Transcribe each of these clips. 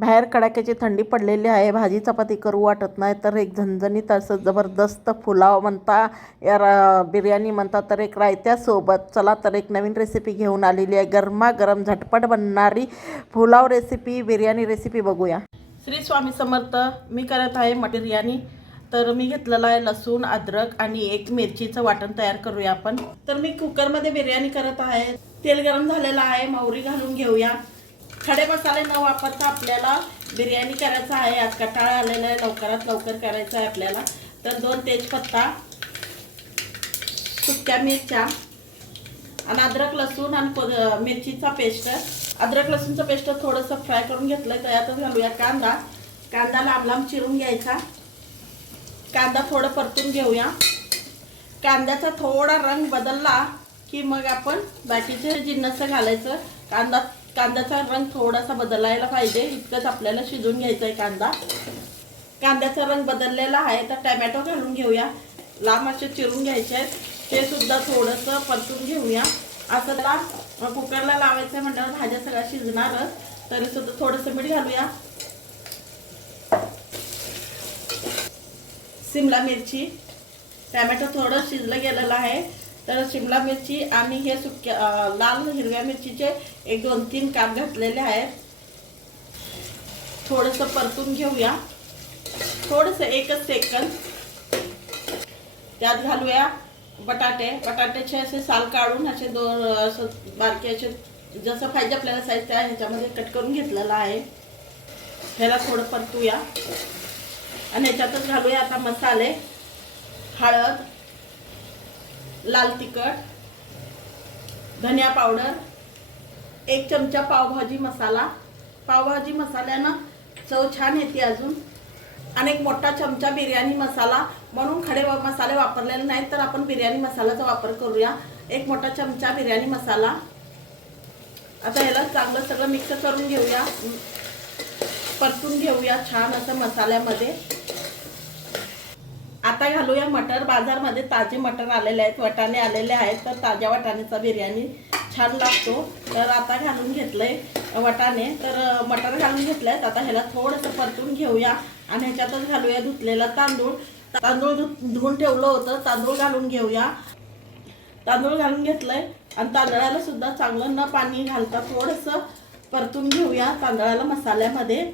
बाहेर कडाक्याची थंडी पडलेली आहे. भाजी चपाती करू वाटत नाही तर एक झणझणीत असं जबरदस्त पुलाव म्हणता या बिर्याणी म्हणता तर एक रायत्यासोबत. चला तर एक नवीन रेसिपी घेऊन आलेली आहे. गरमागरम झटपट बनणारी पुलाव रेसिपी बिर्याणी रेसिपी बघूया. श्री स्वामी समर्थ मी करत आहे मट बिर्याणी. तर मी घेतलेलं आहे लसूण अद्रक आणि एक मिरचीचं वाटण तयार करूया आपण. तर मी कुकरमध्ये बिर्याणी करत आहे. तेल गरम झालेलं आहे. मोहरी घालून घेऊया. खडे मसाले न वापरता आपल्याला बिर्याणी करायचं आहे. आज कटाळा आलेला आहे. लवकरात लवकर करायचं आहे आपल्याला. तर दोन तेजपत्ता सुक्या मिरच्या आणि अद्रक लसूण आणि को- मिरचीचा पेस्ट. अद्रक लसूणचं पेस्ट थोडंसं फ्राय करून घेतलं आहे त्यातच घालूया कांदा. कांदा लांब लांब चिरून घ्यायचा. कांदा थोडं परतून घेऊया. कांद्याचा थोडा रंग बदलला की मग आपण बाकीचे जिन्नस घालायचं कांदा कांद्याचा रंग थोडासा बदलायला पाहिजे. इतकंच आपल्याला शिजून घ्यायचं आहे कांदा. कांद्याचा रंग बदललेला आहे तर टमॅटो घालून घेऊया. लांब असे चिरून घ्यायचे आहेत. ते सुद्धा थोडंसं परतून घेऊया. असं त्याला कुकरला लावायचं आहे म्हटल्यावर भाज्या सगळ्या शिजणारच. तरी सुद्धा थोडंसं मीठ घालूया. शिमला मिरची. टॅमॅटो थोडं शिजलं गेलेलं आहे. तर शिमला मिरची आणि हे सुक्या लाल हिरव्या मिरचीचे एक दोन तीन काप घातलेले आहेत. थोडंसं परतून घेऊया. थोडंसं एकच सेकंद. त्यात घालूया बटाटे. बटाट्याचे असे साल काढून असे दोन असं बारके असे जसं पाहिजे आपल्याला साईज त्या ह्याच्यामध्ये कट करून घेतलेलं आहे. ह्याला थोडं परतूया. आणि ह्याच्यातच घालूया आता मसाले हळद लाल तिखट धनिया पावडर एक चमचा पावभाजी मसाला. पावभाजी मसाल्यानं चव छान येते अजून. आणि एक मोठा चमचा बिर्याणी मसाला. म्हणून खडे मसाले वापरलेले नाहीत तर आपण बिर्याणी मसाल्याचा वापर करूया. एक मोठा चमचा बिर्याणी मसाला. आता ह्याला चांगलं सगळं मिक्स करून घेऊया. परतून घेऊया छान असं मसाल्यामध्ये. काय घालूया? मटर. बाजारमध्ये ताजे मटर आलेले आहेत वटाणे आलेले आहेत. तर ताज्या वाटाण्याचा बिर्याणी छान लागतो. तर आता घालून घेतलंय वटाणे. तर मटर घालून घेतलंय. आता ह्याला थोडंसं परतून घेऊया आणि ह्याच्यातच घालूया धुतलेला तांदूळ. तांदूळ धु धुवून ठेवलं होतं. तांदूळ घालून घेऊया. तांदूळ घालून घेतलंय. आणि तांदळाला सुद्धा चांगलं न पाणी घालता थोडंसं परतून घेऊया तांदळाला मसाल्यामध्ये.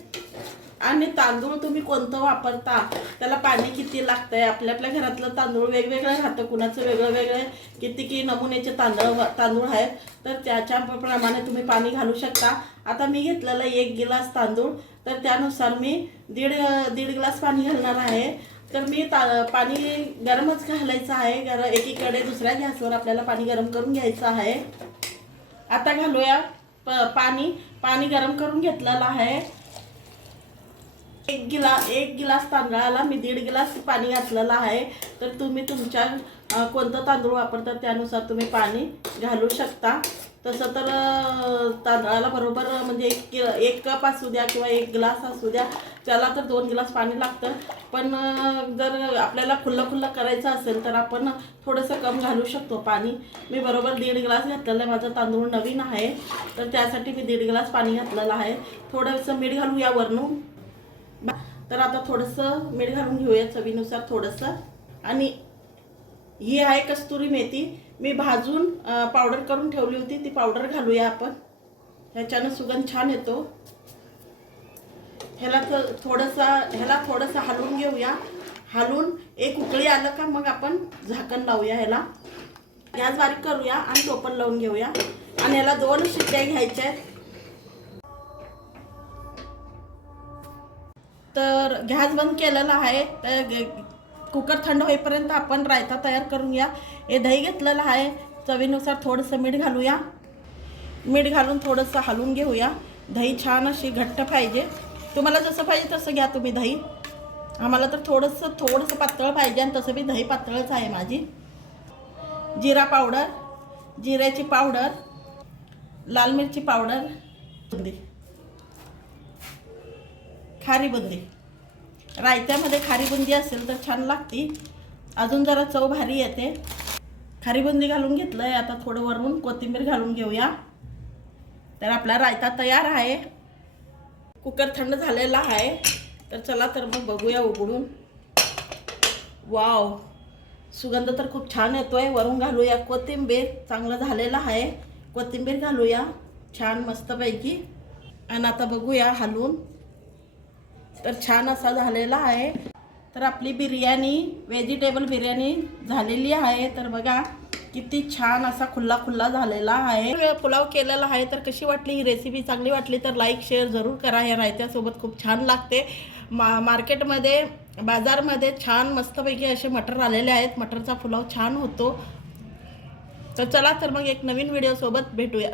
आणि तांदूळ तुम्ही कोणतं वापरता? त्याला पाणी किती लागतंय? आपल्या आपल्या घरातलं तांदूळ वेगवेगळं राहतं. कुणाचं वेगळं वेगळं किती की नमुन्याचे तांदूळ तांदूळ आहेत. तर त्याच्या प्रमाणे तुम्ही पाणी घालू शकता. आता मी घेतलेलं एक गिलास तांदूळ. तर त्यानुसार मी दीड दीड ग्लास पाणी घालणार आहे. तर मी ता पाणी गरमच घालायचं आहे. गर एकीकडे दुसऱ्या गॅसवर आपल्याला पाणी गरम करून घ्यायचं आहे. आता घालूया प पाणी. पाणी गरम करून घेतलेलं आहे. एक गिला एक गिलास तांदळाला मी दीड गिलास पाणी घातलेलं आहे. तर तुम्ही तुमच्या कोणतं तांदूळ वापरता त्यानुसार तुम्ही पाणी घालू शकता. तसं तर तांदळाला बरोबर म्हणजे एक कि एक कप असू द्या किंवा एक ग्लास असू द्या त्याला तर दोन ग्लास पाणी लागतं. पण जर आपल्याला खुल्लं खुल्लं करायचं असेल तर आपण थोडंसं कम घालू शकतो पाणी. मी बरोबर दीड ग्लास घातलेलं आहे. माझा तांदूळ नवीन आहे. तर त्यासाठी मी दीड ग्लास पाणी घातलेलं आहे. थोडंसं मीठ घालूया वरनून तर आता थोडंसं मीठ घालून घेऊया चवीनुसार थोडंसं. आणि ही आहे कस्तुरी मेथी. मी भाजून पावडर करून ठेवली होती. ती पावडर घालूया आपण. ह्याच्यानं सुगंध छान येतो. ह्याला थोडंसं ह्याला थोडंसं हलवून घेऊया. हलवून एक उकळी आलं का मग आपण झाकण लावूया ह्याला. गॅस बारीक करूया आणि टोपण लावून घेऊया. आणि ह्याला दोन शिट्ट्या घ्यायच्या आहेत. तर गॅस बंद केलेला आहे. तर कुकर थंड होईपर्यंत आपण रायता तयार करून घ्या हे दही घेतलेलं आहे. चवीनुसार थोडंसं मीठ घालूया. मीठ घालून थोडंसं हलवून घेऊया. दही छान अशी घट्ट पाहिजे. तुम्हाला जसं पाहिजे तसं घ्या तुम्ही दही. आम्हाला तर थोडंसं थोडंसं पातळ पाहिजे आणि तसं बी दही पातळच आहे माझी. जिरा पावडर जिऱ्याची पावडर लाल मिरची पावडर. खारी बुंदी रायत्यामध्ये खारी बुंदी असेल तर छान लागते. अजून जरा चव भारी येते. खारी बुंदी घालून घेतलं आहे आता थोडं वरून कोथिंबीर घालून घेऊया. तर आपला रायता तयार आहे. कुकर थंड झालेला आहे. तर चला तर मग बघूया उघडून. वाव! सुगंध तर खूप छान येतो आहे वरून घालूया कोथिंबीर. चांगलं झालेलं आहे. कोथिंबीर घालूया. छान मस्तपैकी. आणि आता बघूया हलवून. तर छान असा झालेला आहे. तर आपली बिर्याणी व्हेजिटेबल बिर्याणी झालेली आहे. तर बघा किती छान असा खुल्ला खुल्ला झालेला आहे. पुलाव केलेला आहे. तर कशी वाटली ही रेसिपी चांगली वाटली तर लाईक शेअर जरूर करा. या रायत्यासोबत खूप छान लागते. मा मार्केटमध्ये बाजारमध्ये छान मस्तपैकी असे मटर आलेले आहेत. मटरचा पुलाव छान होतो. तर चला तर मग एक नवीन व्हिडिओसोबत भेटूया.